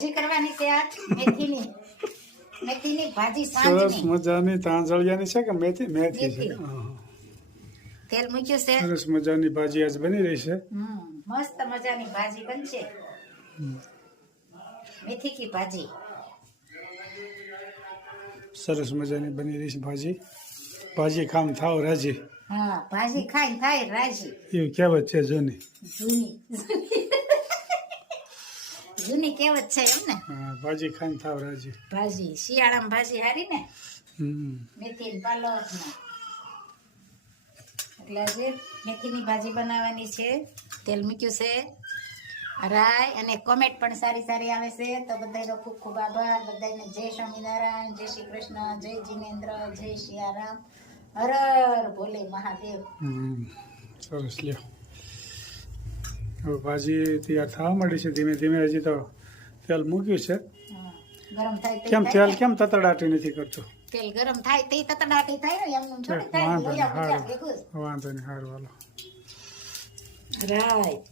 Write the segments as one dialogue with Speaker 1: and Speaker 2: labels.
Speaker 1: ભાજી કરવાની છે આજ? મેથીની. મેથીની ભાજી
Speaker 2: સરસ મજાની તાંજળિયાની છે કે મેથી? મેથી છે.
Speaker 1: તેલ મૂક્યું છે.
Speaker 2: સરસ મજાની ભાજી આજ બની રહી છે.
Speaker 1: મસ્ત મજાની ભાજી બનશે. મેથી કી ભાજી.
Speaker 2: સરસ મજાની બની રહી છે ભાજી. ભાજી ખામ થાવ રાજી.
Speaker 1: હા ભાજી ખાઈ થાય રાજી.
Speaker 2: એવું કહેવત છે જૂની
Speaker 1: જૂની. જૂની કહેવત છે એમ ને?
Speaker 2: હા, ભાજી ખાઈને થાવ રાજી.
Speaker 1: ભાજી શિયાળામાં ભાજી હારી ને? મેથી ને પાલક એટલે આજે મેથીની ભાજી બનાવવાની છે તેલ મૂક્યું છે. રાય અને કોમેન્ટ પણ સારી સારી આવે છે. તો બધાનો ખૂબ ખૂબ આભાર. બધાને જય સ્વામિનારાયણ જય શ્રી કૃષ્ણ જય જીનેન્દ્ર જય શિયારામ. હર હર ભોલે મહાદેવ.
Speaker 2: સરસ લ્યો. ભાજી તૈયાર થવા માંડી છે ધીમે ધીમે. હજી તો તેલ મૂક્યું છે.
Speaker 1: ગરમ થાય
Speaker 2: કેમ તેલ કેમ તતડાટી નથી કરતો?
Speaker 1: તેલ ગરમ થાય તે તતડાટી થાય ને એમનું છોડી થાય
Speaker 2: વાંધો નહીં સારું હાલો.
Speaker 1: રાઈટ.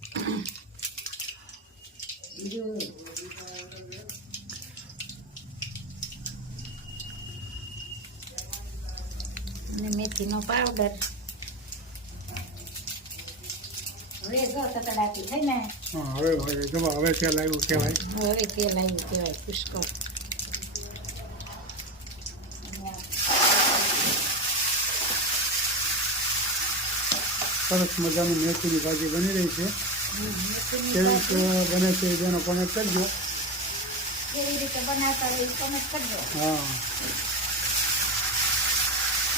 Speaker 1: અને મેથીનો પાવડર. હવે જો તતડાટી થઈ ને.
Speaker 2: હા હવે હવે લાવ્યું હવે તેલ આવ્યું કહેવાય.
Speaker 1: હવે તેલ આવ્યું કહેવાય પુષ્કળ.
Speaker 2: સરસ મજાની મેથીની ભાજી બની રહી છે. કેવી રીતે બને છે જેનો કોમેન્ટ કરજો.
Speaker 1: કેવી રીતે બનાવતા હોય કોમેન્ટ કરજો.
Speaker 2: હા.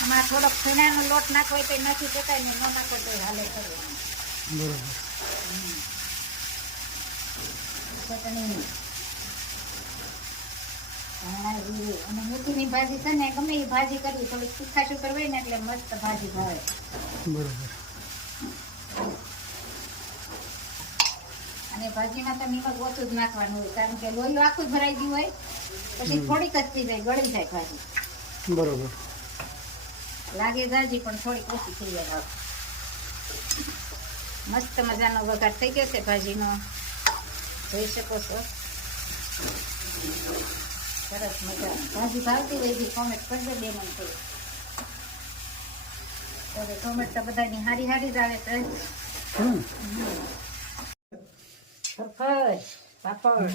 Speaker 1: આમાં થોડોક ફીણાનો લોટ નાખવો તો નથી શકાય ને ન નાખો તો હાલે કરવું
Speaker 2: બરોબર
Speaker 1: ચટણી અને મેથીની ભાજી છે ને ગમે એ ભાજી કરવી થોડીક તીખાશ ઉપર હોય એટલે મસ્ત ભાજી ભાવે
Speaker 2: બરોબર.
Speaker 1: અને ભાજીમાં તો નિમક ઓછું જ નાખવાનું કારણ કે લોહી આખું જ ભરાઈ ગયું હોય પછી થોડીક જ થઈ જાય ગળી જાય ભાજી
Speaker 2: બરોબર
Speaker 1: લાગે જાજી પણ થોડીક ઓછી થઈ જાય મસ્ત મજાનો વઘાર થઈ ગયો છે ભાજીનો. જોઈ શકો છો. સરસ મજા ભાજી ભાવતી હોય કોમેન્ટ કરજો બે મન તો હવે કોમેન્ટ તો બધાની હારી હારી જ આવે છે. ફરફર પાપડ.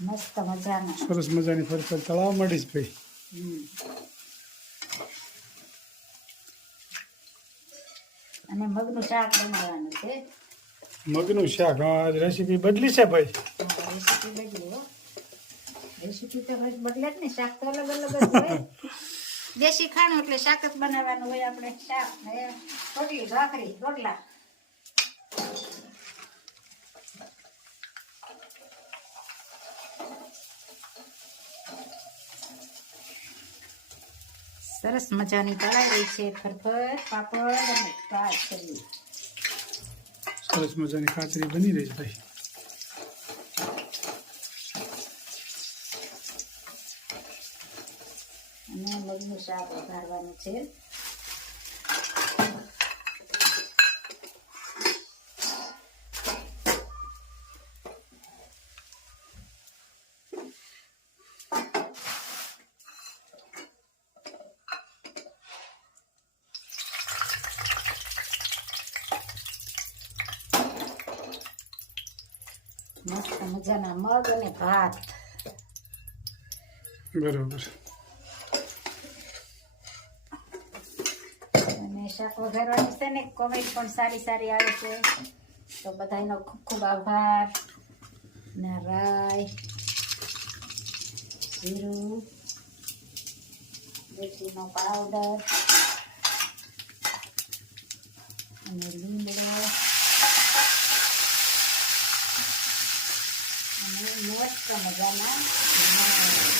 Speaker 1: મસ્ત મજાના.
Speaker 2: સરસ મજાની ફરફર તળાવ મળીશ ભાઈ
Speaker 1: હમ. અને મગનું શાક બનાવવાનું છે.
Speaker 2: મગનું શાક આજ રેસીપી બદલી છે ભાઈ.
Speaker 1: રેસીપી બદલી હો. રેસીપી તો ભાઈ બદલે જ ને શાક તો અલગ અલગ જ હોય. દેશી ખાણું એટલે શાક જ બનાવવાનું હોય આપણે શાક ને રોટલી ભાખરી રોટલા. સરસ મજાની તળાઈ રહી છે. ફરફર પાપડ અને કાચરી
Speaker 2: સરસ મજાની ખાતરી બની રહી છે ભાઈ.
Speaker 1: અને મગનું શાક વઘારવાનું છે મસ્ત મજાના મગ અને ભાત.
Speaker 2: બરોબર.
Speaker 1: અને શાક વઘારવાની છે ને કોમેન્ટ પણ સારી સારી આવે છે. તો બધાનો ખૂબ ખૂબ આભાર. ને રાય જીરું મેથીનો પાવડર અને લીમડો. અને મસ્ત મજાના લીમડા.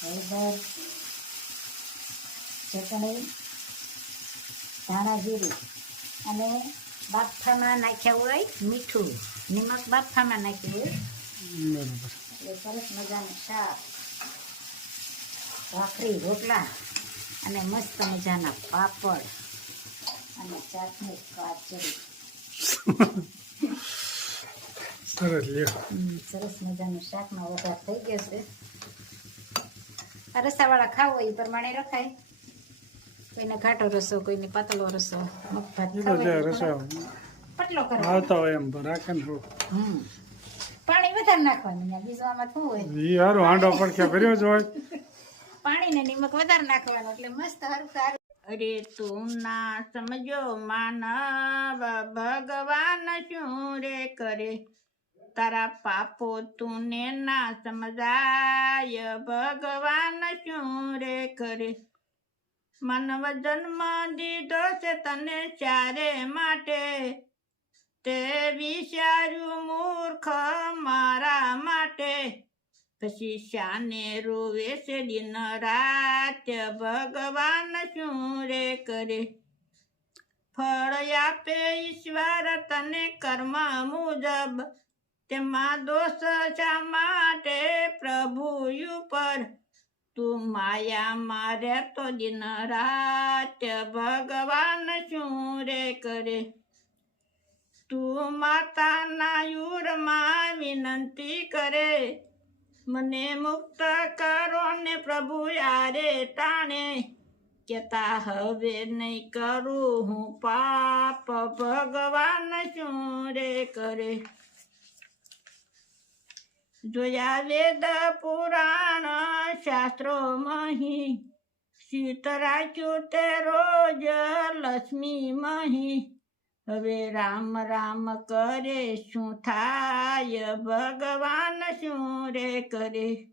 Speaker 1: હળદર ચટણી ધાણા જીરું અને બાફામાં નાખ્યા હોય મીઠું નિમક બાફામાં નાખ્યું હોય
Speaker 2: બરોબર
Speaker 1: એટલે સરસ મજાનું શાક ભાખરી રોટલા અને મસ્ત મજાના પાપડ અને ચાટણી કાચરી
Speaker 2: સરસ લ્યો.
Speaker 1: સરસ મજાનું શાકમાં વધાર થઈ ગયો છે. રસાવાળા ખાવ એ પ્રમાણે રખાય. કોઈને ઘાટો રસો કોઈને પાતળો રસો મગભાત
Speaker 2: એ તો
Speaker 1: ખાવો હોય
Speaker 2: આવતા એમ રાખે ને
Speaker 1: હમ. પાણી વધારે નાખવાનું બીજું આમાં શું હોય?
Speaker 2: એ હારું હાંડો પડખે ભર્યો જ હોય.
Speaker 1: પાણી ને નિમક વધારે નાખવાનું એટલે મસ્ત સારું સારું.
Speaker 3: અરે તું ના સમજો, માનવ ભગવાન શું રે કરે? તારા પાપો તું ને સમજાય, ભગવાન શું રે કરે? માનવ જન્મ દીધો છે તને ચારે માટે. તે વિચાર્યું મૂર્ખ પછી શાને રોવે દિન રાત ભગવાન શું રે કરે. ફળ આપે ઈશ્વર તને કર્મ મુજબ. તેમાં દોષ શા માટે? પ્રભુ ઉપર. તું માયા મારે તો દિન રાત ભગવાન શું રે કરે. તું માતાના યુરમાં વિનંતી કરે. મને મુક્ત કરો ને પ્રભુ યારે તાણે કેતા હવે નહીં કરું હું પાપ. ભગવાન શું રે કરે? જોયા વેદ પુરાણ શાસ્ત્રો મહી. શીત રાખ્યું તે રોજ લક્ષ્મી મહી. હવે રામ રામ કરે શું થાય? ભગવાન શું રે કરે?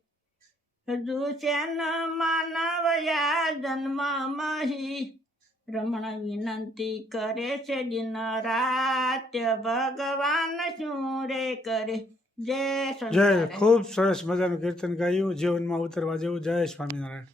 Speaker 3: હજુ શેન માનવયા જન્મ મહી રમણ વિનંતી કરે છે દિન રાત. ભગવાન શું રે કરે? જય
Speaker 2: જય. ખૂબ સરસ મજાનું કીર્તન ગાયું જીવનમાં ઉતરવા જેવું. જય સ્વામિનારાયણ.